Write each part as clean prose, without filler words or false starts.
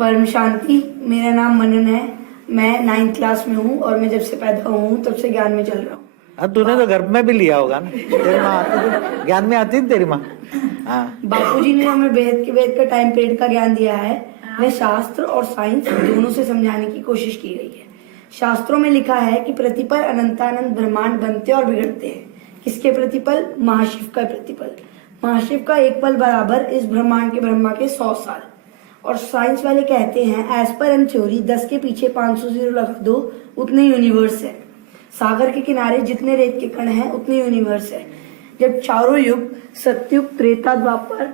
परम शांति। मेरा नाम मनन है। मैं 9th क्लास में हूँ और मैं जब से पैदा हुआ हूँ तब से ज्ञान में चल रहा हूँ। अब तूने तो घर में भी लिया होगा ना, तेरी माँ आती, ज्ञान में आती थी तेरी माँ। हाँ, बापूजी ने हमें वेद का टाइम पीरियड का ज्ञान दिया है, वह शास्त्र और साइंस दोनों से समझाने की कोशिश की गई है। शास्त्रों में लिखा है कि प्रतिपल अनंतानंद ब्रह्मांड बनते और बिगड़ते हैं। किसके प्रतिपल? महाशिव का प्रतिपल। महाशिव का एक पल बराबर इस ब्रह्मांड के ब्रह्मा के 100 साल। और साइंस वाले कहते हैं एज पर एन थ्योरी 10 के पीछे 500 जीरो लगा दो उतने यूनिवर्स है। सागर के किनारे जितने रेत के कण हैं उतने यूनिवर्स है। जब चारों युग सतयुग, त्रेता, द्वापर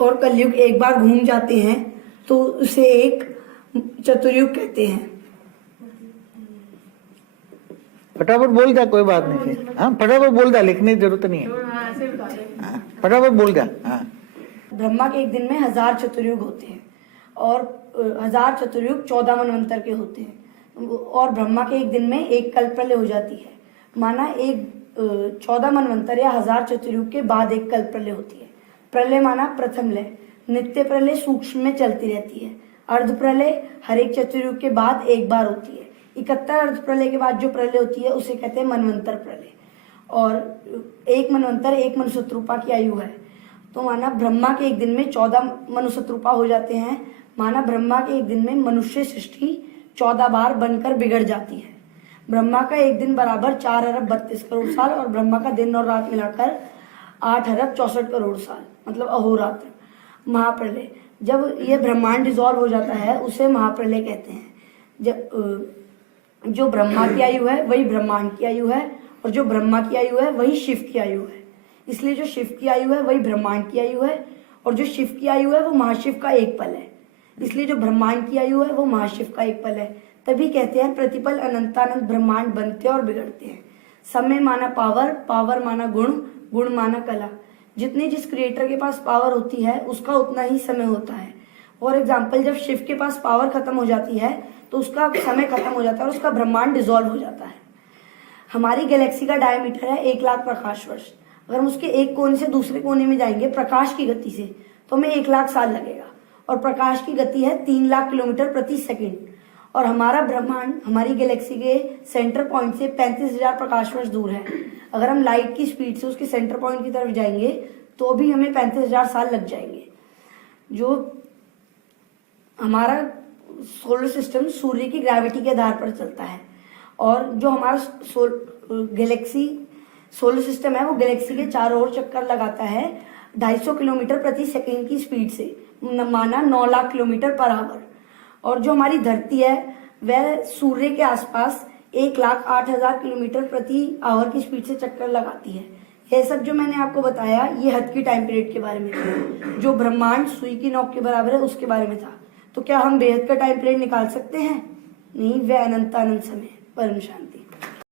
और कलयुग एक बार घूम जाते हैं तो उसे एक चतुर्युग कहते हैं। फटाफट बोल जा, कोई बात नहीं। हाँ, फटाफट बोल जा, लिखने की जरूरत नहीं है। हाँ, फटाफट बोल जा। हाँ, ब्रह्मा के एक दिन में 1000 चतुर्युग होते हैं और 1000 चतुर्युग 14 मनवंतर के होते हैं। और ब्रह्मा के एक दिन में एक कल्पप्रलय हो जाती है। माना एक 14 मनवंतर या 1000 चतुर्युग के बाद एक कल्पप्रलय होती है। प्रलय माना प्रथम लय। नित्य प्रलय सूक्ष्म में चलती रहती है। अर्ध प्रलय हर एक चतुर्युग के बाद एक बार होती है। 71 अर्ध प्रलय के बाद जो प्रलय होती है उसे कहते हैं मनवंतर प्रलय। और एक मनवंतर एक मनुष्यरूपा की आयु है। तो माना ब्रह्मा के एक दिन में 14 मनुष्यरूपा हो जाते हैं। माना ब्रह्मा के एक दिन में मनुष्य सृष्टि 14 बार बनकर बिगड़ जाती है। ब्रह्मा का एक दिन बराबर 4 अरब 32 करोड़ साल और ब्रह्मा का दिन और रात मिलाकर 8 अरब 64 करोड़ साल, मतलब अहोरात्र। महाप्रलय, जब यह ब्रह्मांड डिजॉल्व हो जाता है उसे महाप्रलय कहते हैं। जब जो ब्रह्मा की आयु है वही ब्रह्मांड की आयु है और जो ब्रह्मा की आयु है वही शिव की आयु है। इसलिए जो शिव की आयु है वही ब्रह्मांड की आयु है और जो शिव की आयु है वो महाशिव का एक पल है। इसलिए जो ब्रह्मांड की आयु है वो महाशिव का एक पल है। तभी कहते हैं प्रतिपल अनंतानंद ब्रह्मांड बनते और बिगड़ते हैं। समय माना पावर, पावर माना गुण, गुण माना कला। जितनी जिस क्रिएटर के पास पावर होती है उसका उतना ही समय होता है। फॉर एग्जाम्पल, जब शिव के पास पावर खत्म हो जाती है तो उसका समय खत्म हो जाता है और उसका ब्रह्मांड डिजॉल्व हो जाता है। हमारी गैलेक्सी का डायमीटर है 1 लाख प्रकाश वर्ष। अगर हम उसके एक कोने से दूसरे कोने में जाएंगे प्रकाश की गति से तो हमें 1 लाख साल लगेगा और प्रकाश की गति है 3 लाख किलोमीटर प्रति सेकंड। और हमारा ब्रह्मांड हमारी गैलेक्सी के सेंटर पॉइंट से 35,000 प्रकाश वर्ष दूर है। अगर हम लाइट की स्पीड से उसके सेंटर पॉइंट की तरफ जाएंगे तो भी हमें 35,000 साल लग जाएंगे। जो हमारा सोलर सिस्टम सूर्य की ग्रेविटी के आधार पर चलता है और जो हमारा गैलेक्सी सोलर सिस्टम है वो गैलेक्सी के चारों ओर चक्कर लगाता है 250 किलोमीटर प्रति सेकंड की स्पीड से, माना 9 लाख किलोमीटर पर आवर। और जो हमारी धरती है वह सूर्य के आसपास 1,08,000 किलोमीटर प्रति आवर की स्पीड से चक्कर लगाती है। यह सब जो मैंने आपको बताया ये हद की टाइम पीरियड के बारे में था। जो ब्रह्मांड सुई की नोक के बराबर है उसके बारे में था। तो क्या हम बेहद का टाइम पीरियड निकाल सकते हैं? नहीं, वह अनंतानंद समय। परम शांति।